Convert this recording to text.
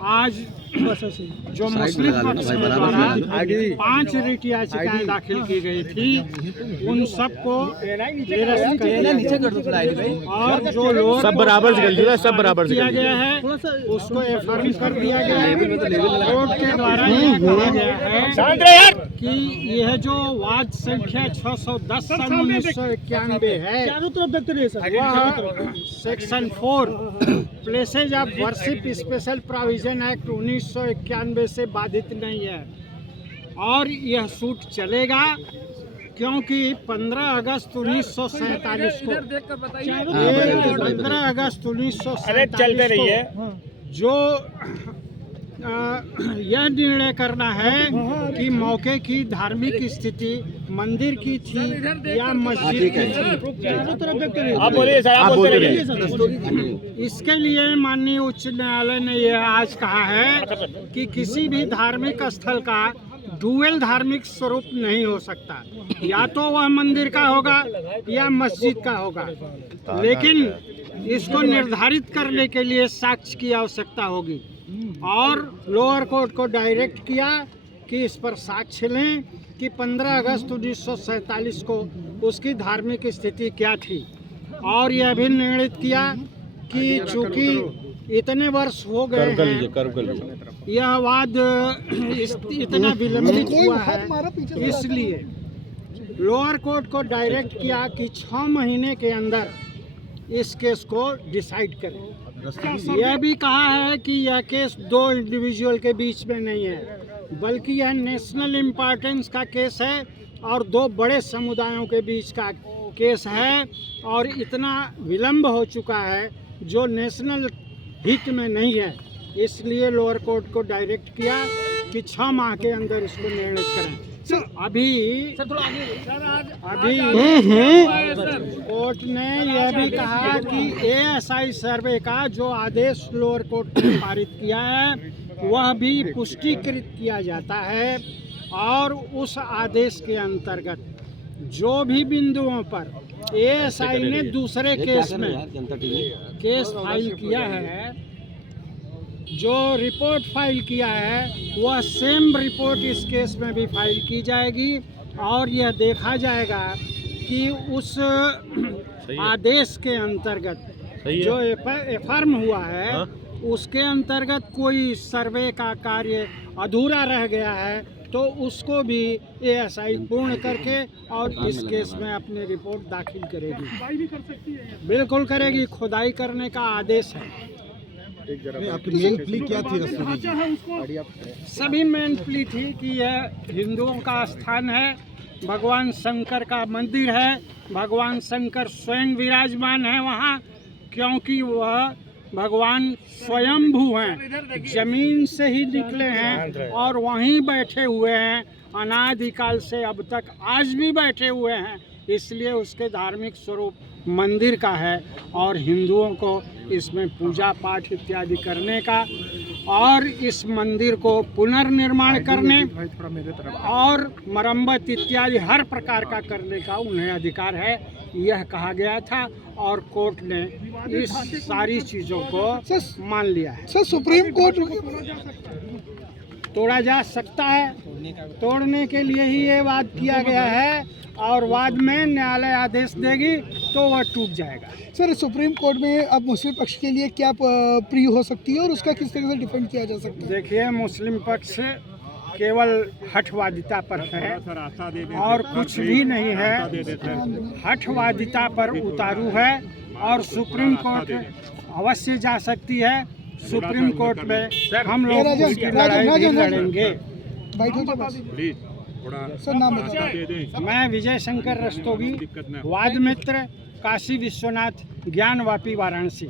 आज जो मुस्लिम पक्ष के द्वारा 5 रिट याचिकाएं दाखिल की गई थी उन सबको निरस्त कर और जो लोग सब बराबर सब बराबर किया गया है उसको एफर्म कर दिया गया है। कोर्ट के द्वारा यह कहा गया है कि यह जो वाद संख्या 610 सन 1991 है वह section 4 places of worship special provision act 1991 से बाधित नहीं है और यह सूट चलेगा क्योंकि 15 अगस्त 1947 को 15 अगस्त 1947 को जो यह निर्णय करना है कि मौके की धार्मिक स्थिति मंदिर की थी या मस्जिद की थी। इसके लिए माननीय उच्च न्यायालय ने यह आज कहा है कि किसी भी धार्मिक स्थल का डुअल धार्मिक स्वरूप नहीं हो सकता, या तो वह मंदिर का होगा या मस्जिद का होगा, लेकिन इसको निर्धारित करने के लिए साक्ष्य की आवश्यकता होगी और लोअर कोर्ट को डायरेक्ट किया कि इस पर साक्ष्य लें कि 15 अगस्त 1947 को उसकी धार्मिक स्थिति क्या थी। और यह भी निर्णित किया कि चूंकि इतने वर्ष हो गए हैं यह वाद इतना विलंबित हुआ है, इसलिए लोअर कोर्ट को डायरेक्ट किया कि 6 महीने के अंदर इस केस को डिसाइड करें। यह भी कहा है कि यह केस 2 इंडिविजुअल के बीच में नहीं है, बल्कि यह नेशनल इम्पोर्टेंस का केस है और 2 बड़े समुदायों के बीच का केस है और इतना विलंब हो चुका है जो नेशनल हित में नहीं है। इसलिए लोअर कोर्ट को डायरेक्ट किया कि 6 माह के अंदर इसको निर्णित करें। अभी कोर्ट ने यह भी कहा कि ASI सर्वे का जो आदेश लोअर कोर्ट ने पारित किया है वह भी पुष्टिकृत किया जाता है और उस आदेश के अंतर्गत जो भी बिंदुओं पर ASI ने दूसरे केस में केस फाइल किया है, जो रिपोर्ट फाइल किया है वह सेम रिपोर्ट इस केस में भी फाइल की जाएगी और यह देखा जाएगा कि उस आदेश के अंतर्गत जो एफर्म हुआ है उसके अंतर्गत कोई सर्वे का कार्य अधूरा रह गया है तो उसको भी ASI पूर्ण करके और इस केस में अपनी रिपोर्ट दाखिल करेगी। बिल्कुल करेगी, खुदाई करने का आदेश है। मेन प्ली क्या थी? सभी मेन प्ली थी कि यह हिंदुओं का स्थान है, भगवान शंकर का मंदिर है, भगवान शंकर स्वयं विराजमान है वहाँ, क्योंकि वह भगवान स्वयंभू हैं, जमीन से ही निकले हैं और वहीं बैठे हुए हैं अनादिकाल से अब तक, आज भी बैठे हुए हैं। इसलिए उसके धार्मिक स्वरूप मंदिर का है और हिंदुओं को इसमें पूजा पाठ इत्यादि करने का और इस मंदिर को पुनर्निर्माण करने और मरम्मत इत्यादि हर प्रकार का करने का उन्हें अधिकार है, यह कहा गया था और कोर्ट ने इस सारी चीज़ों को मान लिया है। सर, सुप्रीम कोर्ट तोड़ा जा सकता है, तोड़ने के लिए ही ये वाद किया गया है और वाद में न्यायालय आदेश देगी तो वह टूट जाएगा। सर, सुप्रीम कोर्ट में अब मुस्लिम पक्ष के लिए क्या प्री हो सकती है और उसका किस तरह से डिफेंड किया जा सकता है? देखिए, मुस्लिम पक्ष केवल हठवादिता पर है और कुछ भी नहीं है, हठवादिता पर उतारू है और सुप्रीम कोर्ट अवश्य जा सकती है। सुप्रीम कोर्ट में हम लोग उसकी लड़ाई लड़ेंगे। सर, नाम बताइए। मैं विजय शंकर रस्तोगी, वाद मित्र, काशी विश्वनाथ, ज्ञान वापी, वाराणसी।